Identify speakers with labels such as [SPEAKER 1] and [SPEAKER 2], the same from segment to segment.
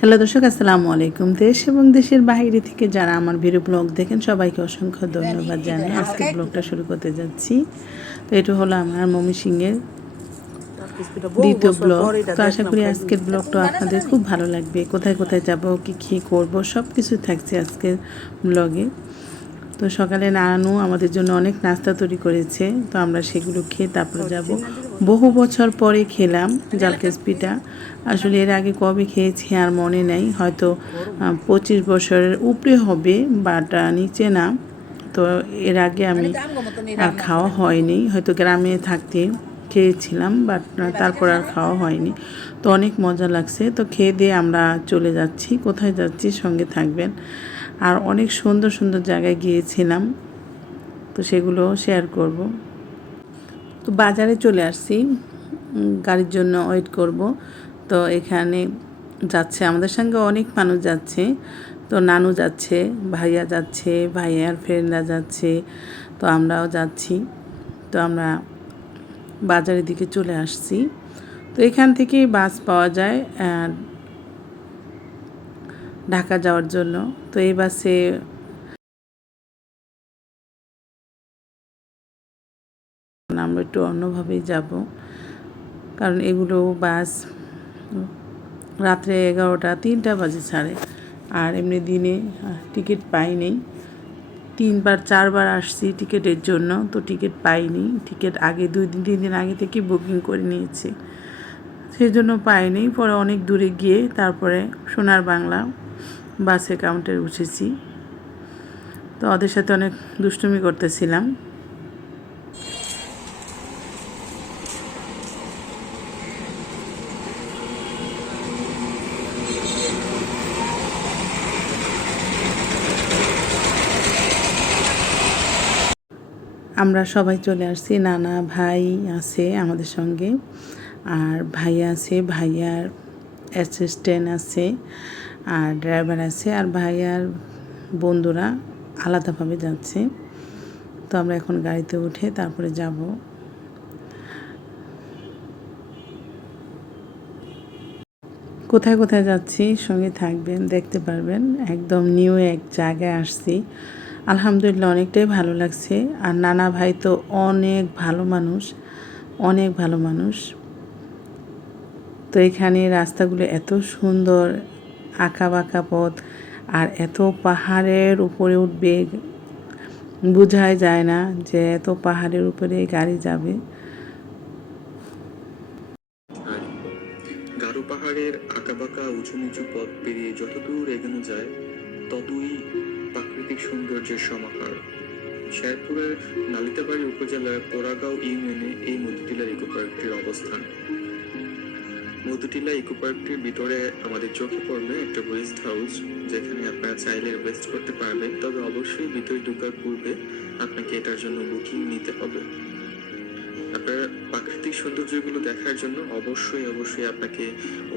[SPEAKER 1] Hello দর্শক, আসসালামু আলাইকুম। দেশ এবং দেশের বাইরে থেকে যারা আমার ভিডিও ব্লগ দেখেন, সবাইকে অসংখ্য ধন্যবাদ জানাই। আজকে ব্লগটা শুরু করতে যাচ্ছি। তো এটা হলো আমার মমি সিংয়ের দ্বিতীয় ব্লগ। তো আশা করি আজকের ব্লগটা আপনাদের খুব ভালো লাগবে। কোথায় কোথায় যাব, কি কী করব সব কিছু থাকছে আজকের ব্লগে। তো সকালে নানু আমাদের জন্য অনেক নাস্তা তৈরি করেছে। তো আমরা সেগুলো খেয়ে তারপরে যাব। বহু বছর পরে খেলাম জালকেস পিঠা। আসলে এর আগে কবে খেয়েছি আর মনে নেই। হয়তো পঁচিশ বছরের উপরে হবে বাট নিচে না। তো এর আগে আমি আর খাওয়া হয়নি। হয়তো গ্রামে থাকতে খেয়েছিলাম বাট তারপর আর খাওয়া হয়নি। তো অনেক মজা লাগছে। তো খেয়ে দিয়ে আমরা চলে যাচ্ছি। কোথায় যাচ্ছি সঙ্গে থাকবেন। আর অনেক সুন্দর সুন্দর জায়গায় গিয়েছিলাম। তো সেগুলো শেয়ার করব। তো বাজারে চলে আসছি। গাড়ির জন্য ওয়েট করব। তো এখানে যাচ্ছে, আমাদের সঙ্গে অনেক মানুষ যাচ্ছে। তো নানু যাচ্ছে, ভাইয়া যাচ্ছে, ভাইয়ার ফ্রেন্ডরা যাচ্ছে। তো আমরাও যাচ্ছি। তো আমরা বাজারের দিকে চলে আসছি। তো এখান থেকে বাস পাওয়া যায় ঢাকা যাওয়ার জন্য। তো এই বাসে আমরা একটু অন্যভাবেই যাব। কারণ এগুলো বাস রাত্রে এগারোটা, তিনটা বাজে ছাড়ে আর এমনি দিনে টিকিট পাইনি। তিনবার, চারবার আসছি টিকিটের জন্য, তো টিকিট পাইনি। টিকিট আগে দুই দিন, তিন দিন আগে থেকে বুকিং করে নিয়েছি। সেই জন্য পাইনি। পরে অনেক দূরে গিয়ে তারপরে সোনার বাংলা বাসে কাউন্টারে উঠেছি। তো ওদের সাথে অনেক দুষ্টুমি করতেছিলাম। আমরা সবাই চলে আসছি। নানা ভাই আছে আমাদের সঙ্গে, আর ভাইয়া আছে, ভাইয়ার অ্যাসিস্ট্যান্ট আছে, আর ড্রাইভার আছে, আর ভাইয়ার বন্ধুরা আলাদাভাবে যাচ্ছে। তো আমরা এখন গাড়িতে উঠে তারপরে যাব। কোথায় কোথায় যাচ্ছি সঙ্গে থাকবেন, দেখতে পারবেন। একদম নিউ এক জায়গায় আসছি। আলহামদুলিল্লাহ অনেকটাই ভালো লাগছে। আর নানা ভাই তো অনেক ভালো মানুষ, অনেক ভালো মানুষ। তো এখানে রাস্তাগুলো এত সুন্দর আঁকা বাঁকা পথ, আর এত পাহাড়ের উপরে উঠবে, বোঝাই যায় না যে এত পাহাড়ের উপরে গাড়ি যাবে।
[SPEAKER 2] শেরপুরের নালিতাবাড়ি উপজেলার পোড়াগাঁও ইউনিয়নে এই মধুটিলা ইকো পার্কটির অবস্থান। মধুটিলা ইকো পার্কটির ভিতরে আমাদের চোখে পড়বে একটা ওয়েস্ট হাউস যেখানে আপনারা চাইলে ওয়েস্ট করতে পারবেন। তবে অবশ্যই ভিতরে ঢোকার পূর্বে আপনাকে এটার জন্য বুকিং নিতে হবে। আপনার প্রাকৃতিক সৌন্দর্যগুলো দেখার জন্য অবশ্যই অবশ্যই আপনাকে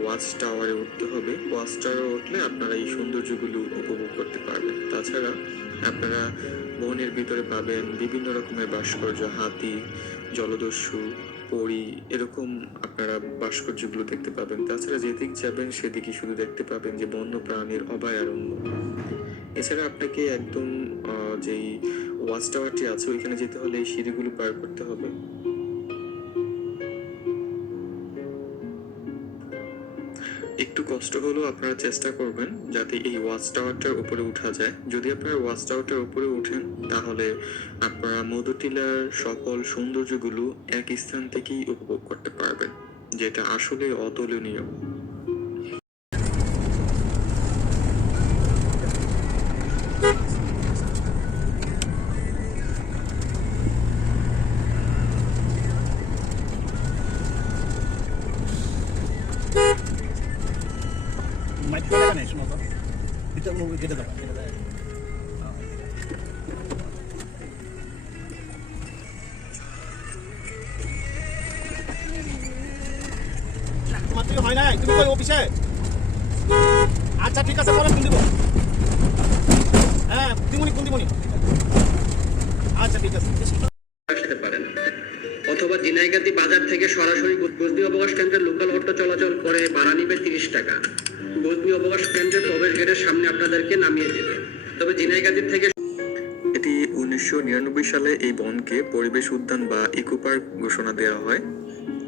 [SPEAKER 2] ওয়াচ টাওয়ারে উঠতে হবে। ওয়াচ টাওয়ারে উঠলে আপনারা এই সৌন্দর্যগুলো উপভোগ করতে পারবেন। তাছাড়া আপনারা বনের ভিতরে পাবেন বিভিন্ন রকমের ভাস্কর্য, হাতি, জলদস্যু, পরি, এরকম আপনারা ভাস্কর্যগুলো দেখতে পাবেন। তাছাড়া যেদিক যাবেন সেদিকে শুধু দেখতে পাবেন যে বন্য প্রাণীর অভয়ারণ্য এছাড়া আপনাকে একদম যেই ওয়াচ টাওয়ারটি আছে, ওইখানে যেতে হলে এই সিঁড়িগুলো পার করতে হবে। একটু কষ্ট হলেও আপনারা চেষ্টা করবেন যাতে এই ওয়াচ টাওয়ারটার উপরে উঠা যায়। যদি আপনারা ওয়াচ টাওয়ারটার উপরে উঠেন, তাহলে আপনারা মধুটিলার সকল সৌন্দর্যগুলো এক স্থান থেকেই উপভোগ করতে পারবেন, যেটা আসলে অতুলনীয়।
[SPEAKER 3] আচ্ছা ঠিক আছে পরে ফোন দিব হ্যাঁ দিমুনি কোন দিমুনি আচ্ছা ঠিক আছে
[SPEAKER 4] অথবা দিনাইগাতি বাজার থেকে সরাসরি বসতি অবকাশ কেন্দ্রের লোকাল অটো চলাচল করে ভাড়া নিবে তিরিশ টাকা। গজনি অবকাশ কেন্দ্রের প্রবেশ গেটের সামনে আপনাদেরকে নামিয়ে দেবে। তবে জিনাইগাতির থেকে
[SPEAKER 2] এটি উনিশশো নিরানব্বই সালে এই বনকে পরিবেশ উদ্যান বা ইকো পার্ক ঘোষণা দেওয়া হয়।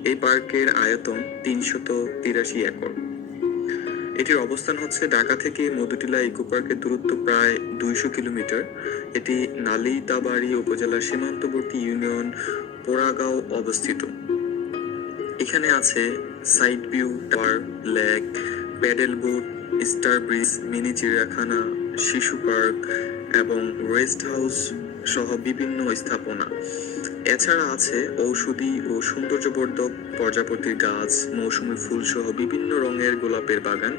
[SPEAKER 2] এই পার্কের আয়তন তিনশত তিরাশি একর। এটির অবস্থান হচ্ছে ঢাকা থেকে মধুটিলা ইকো পার্কের দূরত্ব প্রায় দুইশো কিলোমিটার। এটি নালিতাবাড়ি উপজেলার সীমান্তবর্তী ইউনিয়ন পোড়াগাঁও অবস্থিত। এখানে আছে side view, tower, lake paddle boat star bridge, mini চিড়িয়াখানা, শিশু পার্ক এবং রেস্ট হাউস সহ বিভিন্ন স্থাপনা। এছাড়া আছে ঔষধি ও সৌন্দর্যবর্ধক প্রজাপতির গাছ, মৌসুমী ফুল সহ বিভিন্ন রঙের গোলাপের বাগান।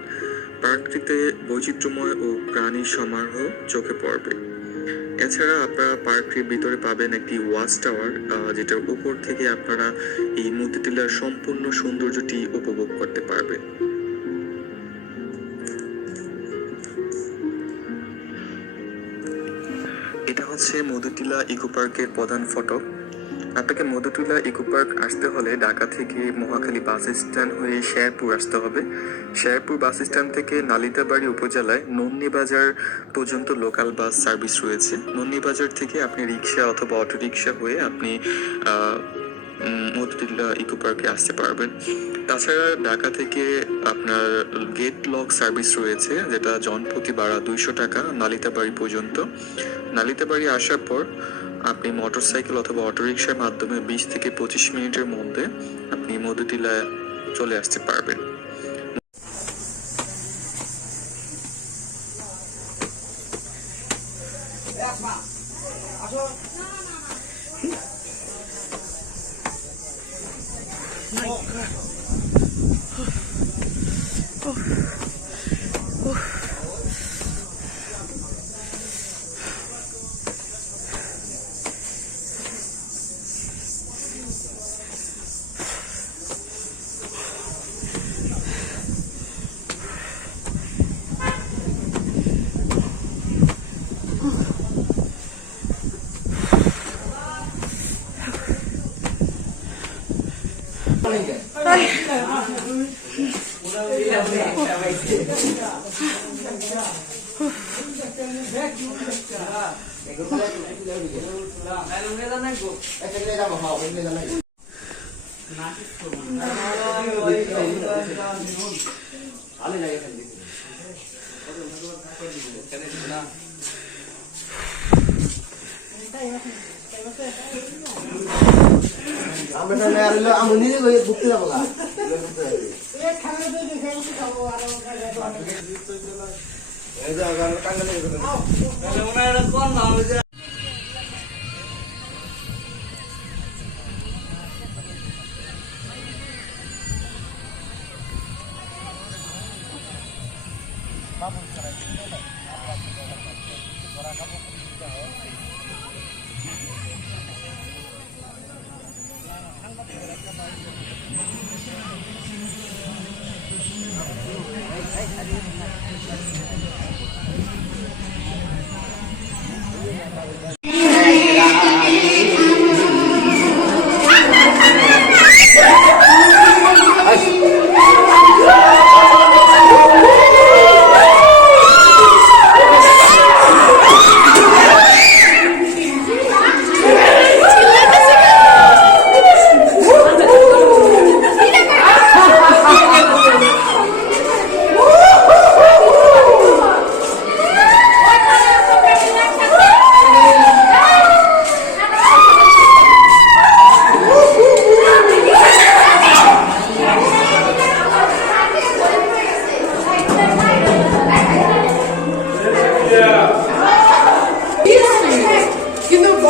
[SPEAKER 2] পার্কটিতে বৈচিত্র্যময় ও প্রাণী সমারোহ চোখে পড়বে। এছাড়া আপনারা পার্কটির ভিতরে পাবেন একটি ওয়াচ টাওয়ার যেটার উপর থেকে আপনারা এই মতিটিলার সম্পূর্ণ সৌন্দর্যটি উপভোগ করতে পারবেন। হচ্ছে মধুটিলা ইকো পার্কের প্রধান ফটক আপনাকে মধুটিলা ইকো পার্ক আসতে হলে ঢাকা থেকে মহাখালী বাস স্ট্যান্ড হয়ে শেরপুর আসতে হবে। শেরপুর বাস স্ট্যান্ড থেকে নালিতাবাড়ি উপজেলায় নন্দিবাজার পর্যন্ত লোকাল বাস সার্ভিস রয়েছে। নন্দিবাজার থেকে আপনি রিক্সা অথবা অটো রিক্সা হয়ে আপনি আহ, উম, মধুটিলা ইকো পার্কে আসতে পারবেন। তাছাড়া ঢাকা থেকে আপনার গেট লক সার্ভিস রয়েছে যেটা জনপ্রতি ভাড়া দুইশো টাকা নালিতাবাড়ি পর্যন্ত। নালিতাবাড়ি আসার পর আপনি মোটরসাইকেল অথবা অটোরিকশার মাধ্যমে বিশ থেকে পঁচিশ মিনিটের মধ্যে আপনি মধুটিলায় চলে আসতে পারবেন
[SPEAKER 5] আমরা আমি নিজে ঘুরতে যাব গা
[SPEAKER 6] কিন্তু অনেক ঠান্ডা
[SPEAKER 5] ফুপি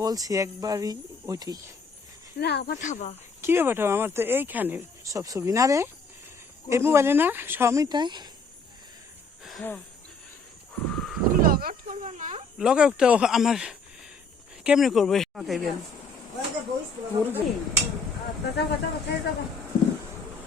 [SPEAKER 6] বলছি একবারই ওইটি।
[SPEAKER 5] না পাঠাবা।
[SPEAKER 6] কি পাঠাবো? আমার তো এইখানে সব ছবি। না রে এই মোবাইলে না
[SPEAKER 5] স্বামীটাই। লগ
[SPEAKER 6] আউটটা আমার কেমনি করব?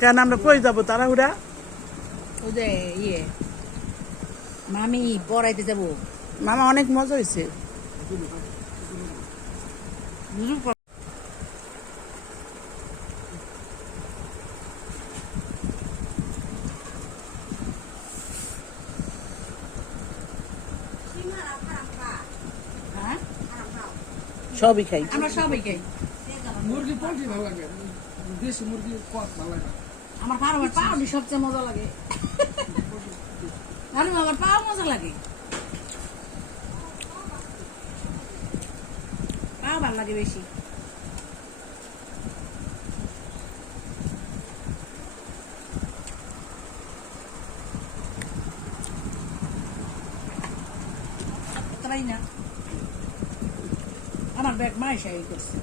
[SPEAKER 6] কেন আমরা কই যাব? তাড়াহুড়া?
[SPEAKER 7] ওদের ইয়ে মামি পড়াইতে যাব।
[SPEAKER 6] মামা অনেক মজা হয়েছে সবই খাই।
[SPEAKER 7] আমরা সবই খাই।
[SPEAKER 3] মুরগি পোলট্রি ভালো লাগে, দেশি মুরগি কত ভালো লাগে।
[SPEAKER 7] আমার ফার্মের পাউডি সবচেয়ে মজা লাগে। জানো আমার পাও মজা লাগে। পাও ভালো লাগে বেশি। আমার ব্যাগ মাই সাই করছে।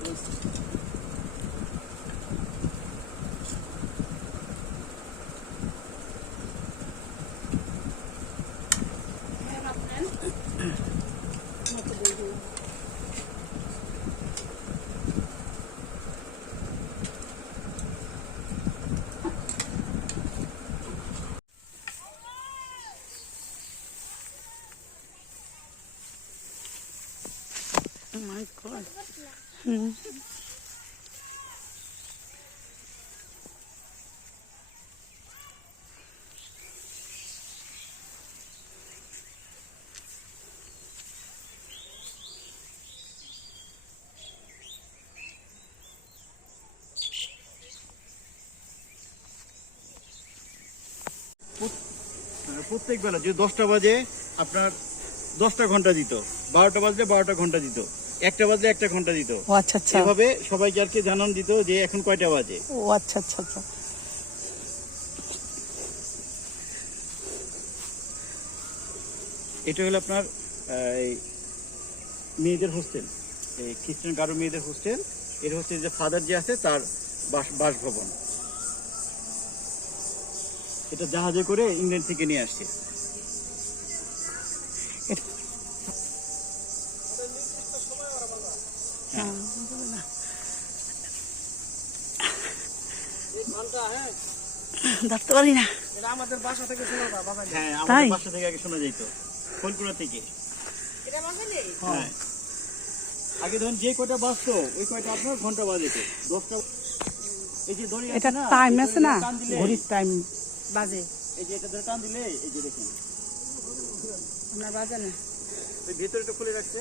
[SPEAKER 8] প্রত্যেক বেলা যে দশটা বাজে আপনার দশটা ঘণ্টা দিত। বারোটা বাজলে বারোটা ঘণ্টা দিত। একটা বাজলে একটা ঘণ্টা দিত।
[SPEAKER 6] ও আচ্ছা আচ্ছা।
[SPEAKER 8] এভাবে সবাইকে আর কি জানান দিত যে এখন কয়টা বাজে।
[SPEAKER 6] ও আচ্ছা আচ্ছা আচ্ছা।
[SPEAKER 8] এটা হলো আপনার মেয়েদের হোস্টেল। এই খ্রিস্টান গারো মেয়েদের হোস্টেল। এর হচ্ছে যে ফাদার যে আছে তার বাস বাসভবন। এটা জাহাজে করে ইংল্যান্ড থেকে নিয়ে আসছে।
[SPEAKER 6] ধরতে পারি না
[SPEAKER 3] আমাদের বাসা থেকে শোনা
[SPEAKER 8] হ্যাঁ আমাদের বাসা থেকে আগে শোনা যেত ফলপুরা থেকে। হ্যাঁ। আগে ধরুন যে কয়টা বাজতো ওই কয়টা আপনার ঘণ্টা বাজেতো? দশটা এই যে দড়ি
[SPEAKER 6] এটা
[SPEAKER 8] আছে না
[SPEAKER 6] টাইম আছে না?
[SPEAKER 8] টান দিলে-
[SPEAKER 6] ঘড়ির টাইম
[SPEAKER 7] বাজে।
[SPEAKER 8] এই যে এটা ধরে টান দিলে এই যে দেখুন।
[SPEAKER 7] আমরা বাজে না।
[SPEAKER 8] ওই ভেতরটা খুলে রাখছে।